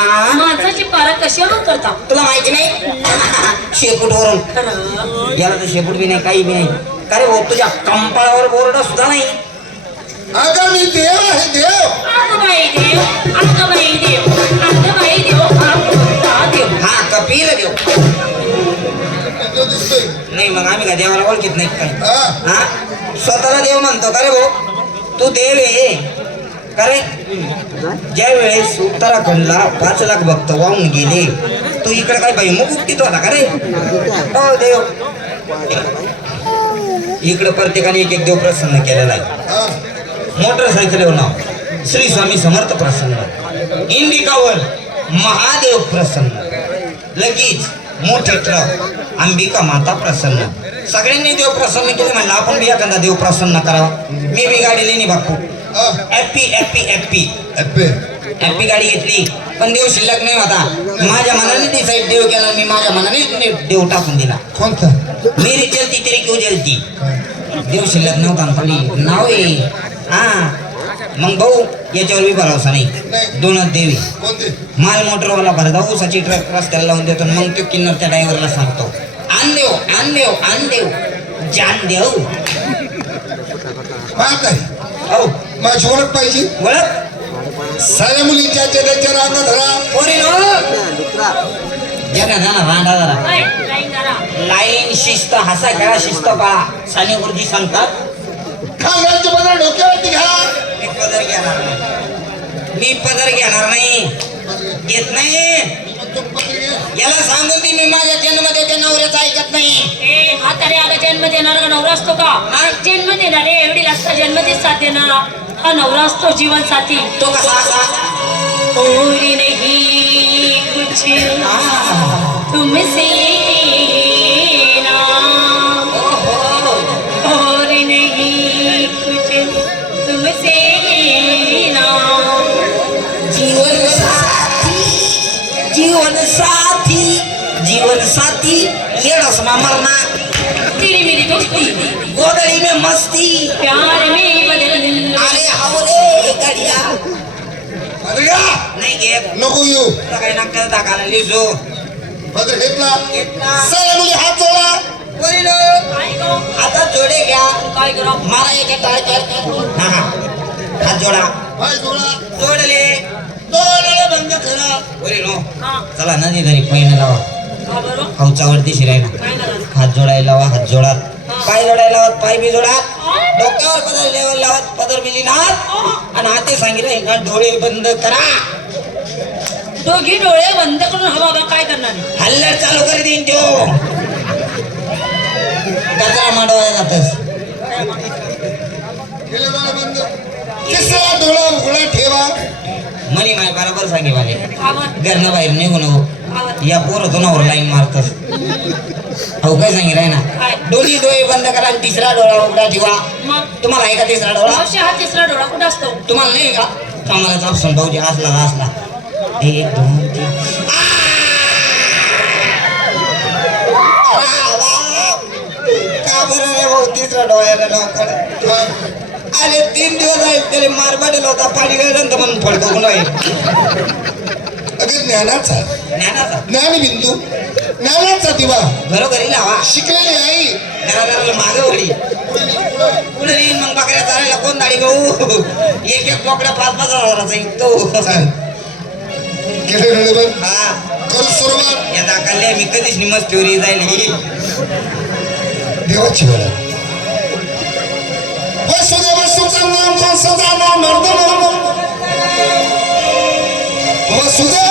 हा माणसाची पारा कशावर करता? तुला माहिती नाही? शेपूट वरून याला तर शेपूट बी नाही काही बी नाही. का रे भाऊ तुझ्या कंपाळावर बोर्ड सुद्धा नाही? अगं मी देव आहे देव. अगबाई देव अगबाई देव अगबाई देव अगोदरा देव. हा कपिल देव. नाही मग आम्ही का देवाला ओळखीत नाही काय? हा. हा? स्वतःला देव म्हणतो का रे भाऊ? तू देव आहे. कारण ज्यावेळेस ज्या वेळेस उत्तराखंडला पाच लाख भक्त वाहून गेले तू इकडे काय बाई मग उक्तीत होता का रे? हो देव. इकडं प्रत्येकाने एक एक देव प्रसन्न केलेला आहे. हा मोटरसायकलीवर नाव. श्री स्वामी समर्थ प्रसन्न. इंडिकावर महादेव प्रसन्न. लगेच मोठे ट्रक अंबिका माता प्रसन्न. सगळ्यांनी देव प्रसन्न केले म्हणलं आपण बी एखादा देव प्रसन्न करावा. मी बी गाडी लेणी बापू. एप्पी एप्पी एप्पी अप्पे एप्पी गाडी घेतली. पण देव शिल्लक नाही होता. माझ्या मनाने डिसाईड देव केला मी माझ्या मनाने देव टाकून दिला. कोणता? मेरी चलती तेरी क्यों जलती देव शिल्लक नव्हता ना थोडी नाव आहे. हा. मग भाऊ याच्यावर बी भरोसा नाही. दोनच देवी. माल मोटरवाला भरदा ऊसाची ट्रक रस्त्याला लावून देतो मग तो किन्नर त्या ड्रायव्हरला सांगतो. आण देव आण देव आण देव. जान देव. हो. माझी ओळख पाहिजे. ओळख? साऱ्या मुलींच्या चेहऱ्याच्या रांगा धरा काय लाईन शिस्त हसा खेळा शिस्त पाळा. साने गुरुजी सांगतात खांद्याच्या बदला डोक्यावरती घ्या मी पदर घेणार नाही. मी पदर घेणार नाही. घेत नाही. याला सांगून ती मी माझ्या जन्मदेवच्या नवऱ्याचं ऐकत नाही. ए जन्म देणारा का नवरा असतो का? हा जन्म देणारे एवढी लागता जन्मदिवस साथ देणारा. हा नवरा असतो जीवन साथी तो कसा कुछ तुमसे जीवन साथी जीवन साथी जीवन साथी येडस मरना तेरी मेरी दोस्ती गोदड़ी में मस्ती प्यार में बदल अरे हावरे गडिया। घ्या नाही घेत नको येऊ काही नाक्यात दाखवला लिहिजो पत्र घेतला. घेतला. साऱ्या मुली हात जोडा. बोलिलो आता जोडे घ्या. काय करा मारा एक टाळकर हा हा. हात जोडा. पाय जोडा. जोडले. डोळे बंद करा. बोलिलो हा. चला नदी तरी पैन लावा खाऊच्यावरती शिरायला. काय करा हात जोडायला लावा हात जोडात. पाय जोडायला लावत पाय बी जोडात. डोक्यावर पदर लेवल लावत पदर मिली नात आणि हाते सांगितलं डोळे बंद करा. दोघी डोळे बंद करून हा बाबा काय करणार आहे? हल्लड चालू कर देईन तो कचरा मांडवायला जातस. गेले डोळे बंद तिसरा डोळा उघडा ठेवा. म्हणे माय बरोबर सांगे बरं? घरनं बाहेर निघू नको? या पोर नावर लाईन मारतस. हो काय सांगी राय ना? दोन्ही डोळे बंद करा आणि तिसरा डोळा उघडा ठेवा. मग? तुम्हाला आहे का तिसरा डोळा? मावशी हा तिसरा डोळा कुठं असतो? तुम्हाला नाही का? कामाला ऑप्शन भाऊजी असला तर असला एक दोन तीन. का बरं रे भाऊ तिसरा डोळ्याला लवकर. अरे तीन दिवस तरी मारबाडीला होता पाणी तर म्हणून फडकवून आहे अगं ज्ञानाचा. ज्ञानाचा? ज्ञानबिंदू. ज्ञानाचा दिवा. घरोघरी लावा. शिकलेली आई. घरादाराला मागे वडी पुढे येईन मग बकऱ्या चालायला? कोण भाऊ एक एक बोकड्या पाच पाच हजाराचा हा. करू सुरुवात. या मी कधीच निमस ठेवली जाईल. देवाची वेळ. वसुदेव सुचं नाम कंसचा नाम वसुदेव